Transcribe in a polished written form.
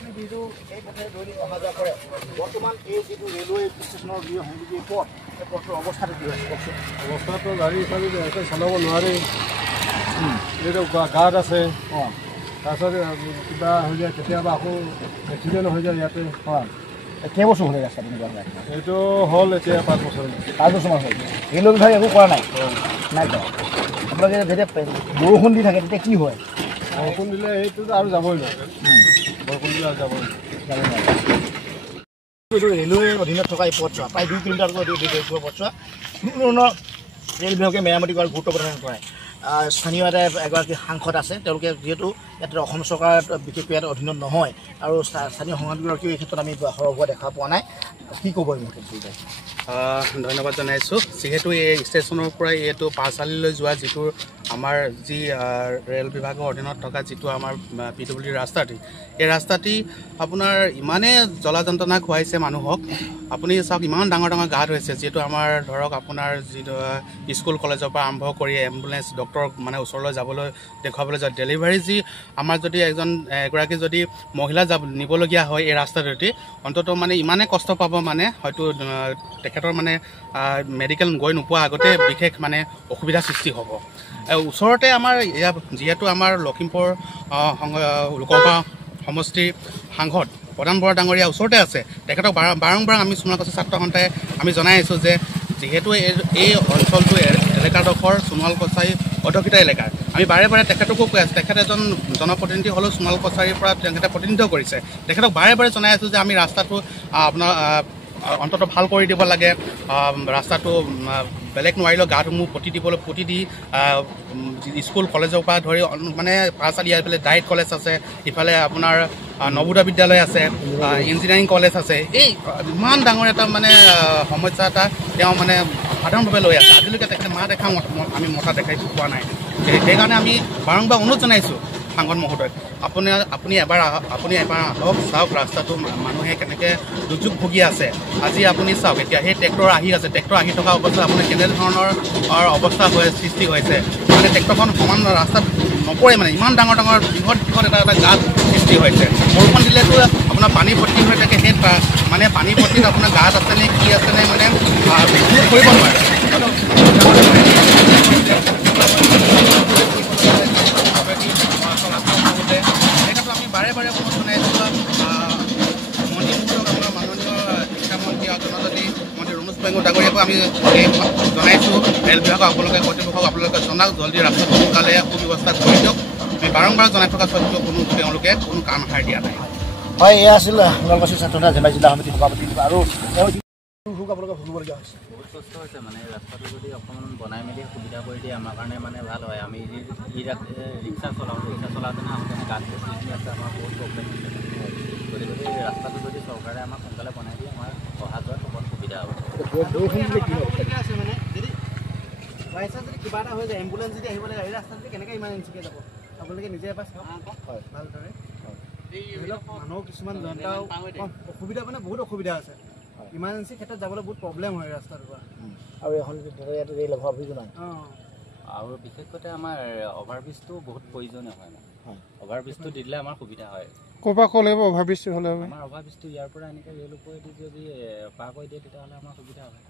আপুনি যিটো এই পথে দৈনিক অহা যোৱা কৰে বৰ্তমান এই যিটো ৰেলৱে ষ্টেচনৰ যি সংযোগী পথ এই পথটোৰ অৱস্থাটো কি হৈছে কওকচোন অৱস্থাটো গাড়ী চাড়ী এনেকৈ চলাব নোৱাৰি এইটো গাঁত আছে তাৰপিছত কিবা হৈ যায় কেতিয়াবা আকৌ এক্সিডেণ্ট হৈ যায় ইয়াতে কেইবছৰ হ'লে ৰাস্তাটো এনেকুৱা হয় এইটো হ'ল এতিয়া 5 বছৰ 5 বছৰমান হ'ল ৰেলৱে বিভাগে একো কৰা নাই নাই কৰা আপোনালোকে যেতিয়া বৰষুণ দি থাকে তেতিয়া কি হয় বৰষুণ দিলে সেইটোতো আৰু যাবই নোৱাৰে বৰষুণ দিলে আৰু যাবই নোৱাৰে এইটো ৰেলৱেৰ অধীনত থকা এই পথছোৱা প্ৰায় 2 কিলোমিটাৰ পথছোৱা সম্পূৰ্ণ ৰেল বিভাগে মেৰামতি কৰাৰ গুৰুত্ব প্ৰদান কৰে স্থানীয় এগৰাকী সাংসদ আছে তেওঁলোকে যিহেতু ইয়াত অসম চৰকাৰ বিশেষকৈ ইয়াত অধীনত নহয় আৰু স্থানীয় সাংসদগৰাকীও এই ক্ষেত্ৰত আমি সৰহ দেখা পোৱা নাই কি ক'ব এই মুহূৰ্তত ধন্যবাদ জনাইছোঁ যিহেতু এই ষ্টেচনৰ পৰা এইটো পাঁচআলিলৈ যোৱা যিটো আমাৰ যি ৰেল বিভাগৰ অধীনত থকা যিটো আমাৰ PWD ৰাস্তাটি এই ৰাস্তাটি আপোনাৰ ইমানেই জ্বলা যন্ত্ৰণা খুৱাইছে মানুহক আপুনি চাওক ইমান ডাঙৰ ডাঙৰ গাঁত হৈছে যিহেতু আমাৰ ধৰক আপোনাৰ যিটো স্কুল কলেজৰ পৰা আৰম্ভ কৰি এম্বুলেঞ্চ ডক্টৰ মানে ওচৰলৈ যাবলৈ দেখুৱাবলৈ যায় ডেলিভাৰী যি আমাৰ যদি এগৰাকী যদি মহিলা নিবলগীয়া হয় এই ৰাস্তাটোতে অন্ততঃ মানে ইমানেই কষ্ট পাব মানে হয়তো তেখেতৰ মানে মেডিকেল গৈ নোপোৱা আগতে বিশেষ মানে অসুবিধাৰ সৃষ্টি হ'ব ওচৰতে আমাৰ যিহেতু আমাৰ লখিমপুৰ লোকসভা সমষ্টিৰ সাংসদ প্ৰধান বৰা ডাঙৰীয়া ওচৰতে আছে তেখেতক বাৰম্বাৰ আমি সোণোৱালকুছি ছাত্ৰ সন্থাই আমি জনাই আছোঁ যে যিহেতু এই অঞ্চলটো এলেকাডোখৰ সোণোৱাল কছাৰী অধ্যুষিত এলেকাৰ আমি বাৰে বাৰে তেখেতকো কৈ আছোঁ তেখেত এজন জনপ্ৰতিনিধি হ'লেও সোণোৱাল কছাৰীৰ পৰা তেখেতে প্ৰতিনিধিত্ব কৰিছে তেখেতক বাৰে বাৰে জনাই আছোঁ যে আমি ৰাস্তাটো আপোনাৰ অন্ততঃ ভাল কৰি দিব লাগে ৰাস্তাটো বেলেগ নোৱাৰিলেও গাঁতসমূহ পুতি দি স্কুল কলেজৰ পৰা ধৰি মানে পাঁচআলি এইফালে ডাইট কলেজ আছে ইফালে আপোনাৰ নবোদয় বিদ্যালয় আছে ইঞ্জিনিয়াৰিং কলেজ আছে এই ইমান ডাঙৰ এটা মানে সমস্যা এটা তেওঁ মানে সাধাৰণভাৱে লৈ আছে আজিলৈকে তেখেতে আমি মতা দেখাই পোৱা নাই সেইকাৰণে আমি বাৰম্বাৰ অনুৰোধ জনাইছোঁ সাংসদ মহোদয় আপুনি এবাৰ আহক চাওক ৰাস্তাটো মানুহে কেনেকৈ দুৰ্যোগ ভুগি আছে আজি আপুনি চাওক এতিয়া সেই ট্ৰেক্টৰ আহি আছে ট্ৰেক্টৰ আহি থকা অৱস্থাত আপোনাৰ কেনেধৰণৰ অৱস্থা সৃষ্টি হৈছে মানে ট্ৰেক্টৰখন সমান ৰাস্তাত নপৰে মানে ইমান ডাঙৰ ডাঙৰ বৃহৎ এটা গাঁত সৃষ্টি হৈছে বৰষুণ দিলেতো আপোনাৰ পানী ভৰ্তি হৈ থাকে সেই মানে পানী ভৰ্তিত আপোনাৰ গাঁত আছেনে কি আছেনে মানে কৰিব নোৱাৰে আমি বাৰে বাৰে অনুৰোধ জনাইছোঁ মন্ত্ৰী আপোনাৰ মাননীয় শিক্ষামন্ত্ৰী আৰু জনজাতি মন্ত্ৰী ৰণোজ পেগু ডাঙৰীয়াকো আমি জনাইছোঁ ৰেল বিভাগক আপোনালোকে কৰ্তৃপক্ষক আপোনালোকে জনাওক জলদি ৰাস্তাটো সোনকালে সুব্যৱস্থা কৰি দিয়ক আমি বাৰম্বাৰ জনাই থকা স্বত্বেও তেওঁলোকে কোনো কাম সাৰ দিয়া নাই হয় এয়া আছিল সোণোৱালকুছি ছাত্ৰ সন্থা ধেমাজি জিলা সমিতিৰ সভাপতি আৰু আপোনালোকে ভুগিবলগীয়া হৈছে বহুত কষ্ট হৈছে মানে ৰাস্তাটো যদি অকণমান বনাই মেলি সুবিধা কৰি দিয়ে আমাৰ কাৰণে মানে ভাল হয় আমি ৰিক্সা চলাওঁতেনে আহোঁতে গাঁত আছে আমাৰ বহুত প্ৰব্লেম হৈছে গতিকে এই ৰাস্তাটো যদি চৰকাৰে আমাক সোনকালে বনাই দিয়ে আমাৰ অহা যোৱাত অকণ সুবিধা হ'ব বৰষুণ দিলে কি হ'ব আছে মানে যদি বাইচাঞ্চ যদি কিবা এটা হৈ যায় এম্বুলেঞ্চ যদি আহিব লাগে এই ৰাস্তাটো কেনেকৈ ইমাৰ্জেঞ্চিকৈ যাব আপোনালোকে নিজে এবাৰ চাওক হয় ভালদৰে ধৰি লওক মানুহৰ কিছুমান জনতাও অসুবিধা মানে বহুত অসুবিধা আছে ইমাৰ্জেঞ্চি ক্ষেত্ৰত যাবলৈ বহুত প্ৰব্লেম হয় ৰাস্তাটোৰ পৰা আৰু এখন ইয়াত ৰেল অভাৱিত নাই আৰু বিশেষকৈ আমাৰ অভাৰব্ৰিজটো বহুত প্ৰয়োজনীয় হয় মানে অভাৰব্ৰিজটো দিলে আমাৰ সুবিধা হয় ক'ৰ পৰা ক'লে অভাৰব্ৰিজটো হ'লে আমাৰ অভাৰব্ৰিজটো ইয়াৰ পৰা এনেকৈ ৰেল ওপৰেদি যদি পাৰ কৰি দিয়ে তেতিয়াহ'লে আমাৰ সুবিধা হয়